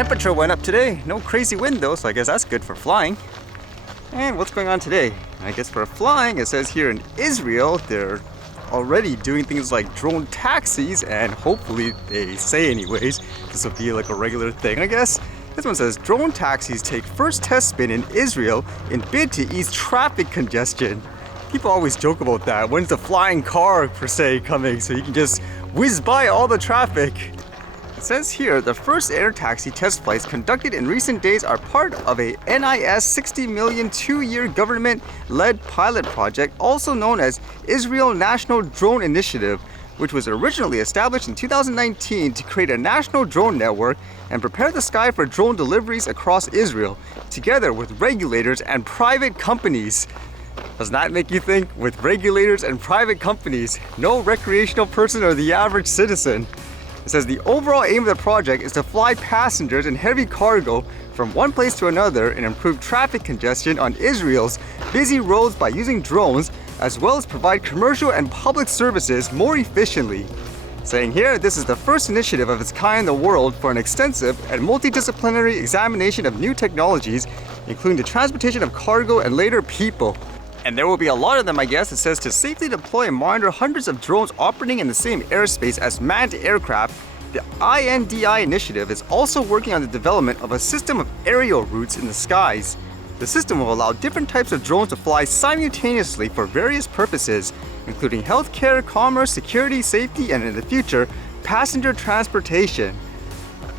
temperature went up today. No crazy wind though, so I guess that's good for flying. And what's going on today? I guess for flying, it says here in Israel, they're already doing things like drone taxis, and hopefully, they say anyways, this will be like a regular thing, I guess. This one says, drone taxis take first test spin in Israel in bid to ease traffic congestion. People always joke about that. When's the flying car, per se, coming so you can just whiz by all the traffic? It says here, the first air taxi test flights conducted in recent days are part of a NIS 60 million two-year government-led pilot project, also known as Israel National Drone Initiative, which was originally established in 2019 to create a national drone network and prepare the sky for drone deliveries across Israel, together with regulators and private companies. Does that make you think? With regulators and private companies, no recreational person or the average citizen. It says the overall aim of the project is to fly passengers and heavy cargo from one place to another and improve traffic congestion on Israel's busy roads by using drones, as well as provide commercial and public services more efficiently. Saying here, this is the first initiative of its kind in the world for an extensive and multidisciplinary examination of new technologies, including the transportation of cargo and later people. And there will be a lot of them, I guess. It says to safely deploy and monitor hundreds of drones operating in the same airspace as manned aircraft, the INDI initiative is also working on the development of a system of aerial routes in the skies. The system will allow different types of drones to fly simultaneously for various purposes, including healthcare, commerce, security, safety, and in the future, passenger transportation.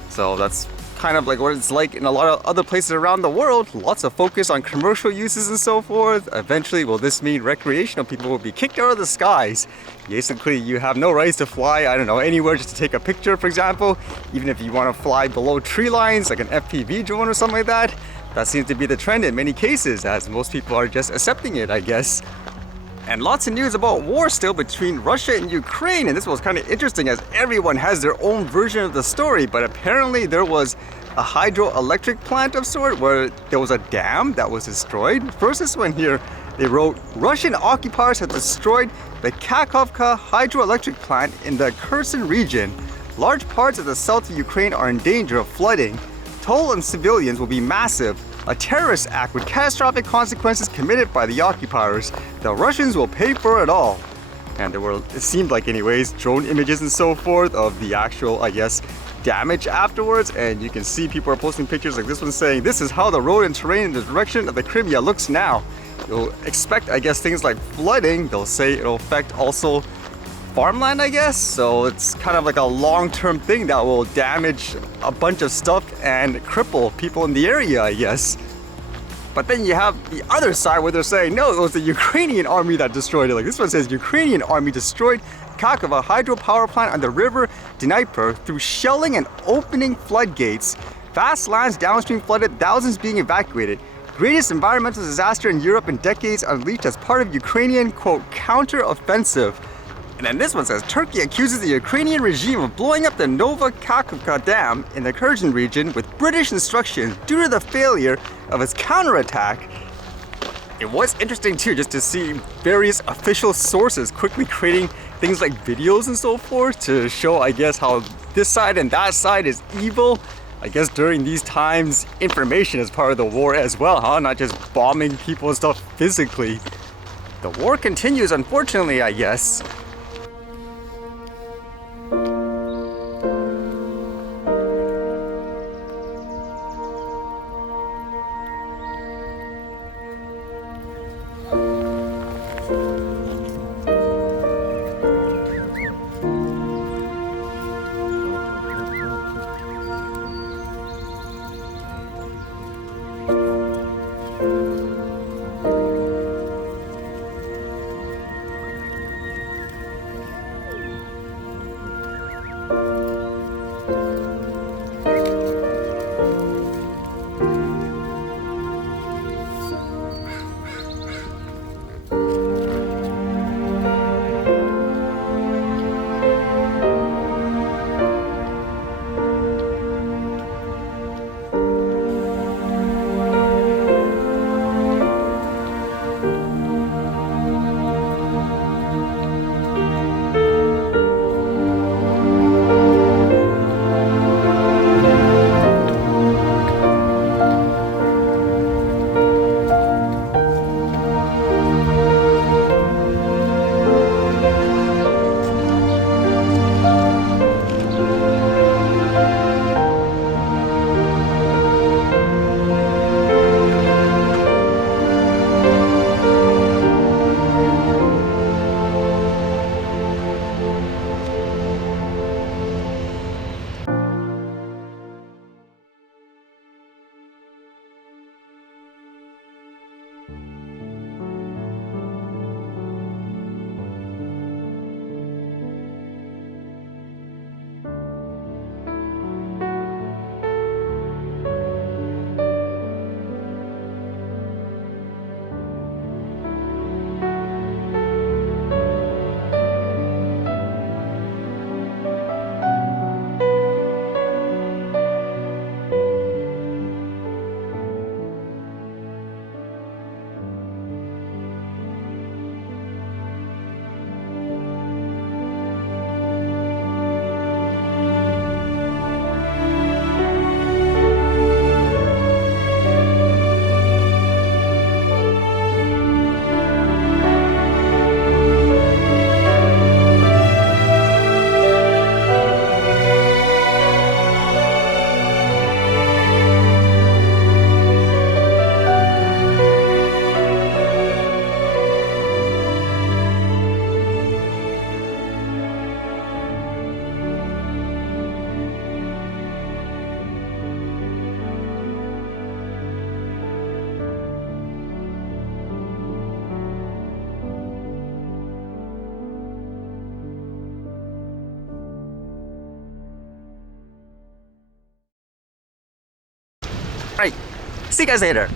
So that's kind of like what it's like in a lot of other places around the world. Lots of focus on commercial uses and so forth. Eventually, will this mean recreational people will be kicked out of the skies? Basically, you have no rights to fly, I don't know, anywhere just to take a picture, for example. Even if you want to fly below tree lines, like an FPV drone or something like that. That seems to be the trend in many cases, as most people are just accepting it, I guess. And lots of news about war still between Russia and Ukraine, and this was kind of interesting as everyone has their own version of the story, but apparently there was a hydroelectric plant of sort where there was a dam that was destroyed. First, this one here, they wrote, Russian occupiers have destroyed the Kakhovka hydroelectric plant in the Kherson region. Large parts of the south of Ukraine are in danger of flooding. Toll on civilians will be massive. A terrorist act with catastrophic consequences committed by the occupiers. The Russians will pay for it all. And there were, it seemed like anyways, drone images and so forth of the actual, I guess, damage afterwards. And you can see people are posting pictures like this one saying, this is how the road and terrain in the direction of the Crimea looks now. You'll expect, I guess, things like flooding. They'll say it'll affect also farmland, I guess. So it's kind of like a long-term thing that will damage a bunch of stuff and cripple people in the area, I guess. But then you have the other side where they're saying, no, it was the Ukrainian army that destroyed it. Like this one says, Ukrainian army destroyed Kakhovka hydropower plant on the river Dnieper through shelling and opening floodgates. Vast lands downstream flooded, thousands being evacuated. Greatest environmental disaster in Europe in decades unleashed as part of Ukrainian, quote, counter-offensive. And then this one says, Turkey accuses the Ukrainian regime of blowing up the Nova Kakhovka Dam in the Kherson region with British instructions due to the failure of its counterattack. It was interesting too, just to see various official sources quickly creating things like videos and so forth to show, I guess, how this side and that side is evil. I guess during these times, information is part of the war as well, huh? Not just bombing people and stuff physically. The war continues, unfortunately, I guess. Alright, see you guys later.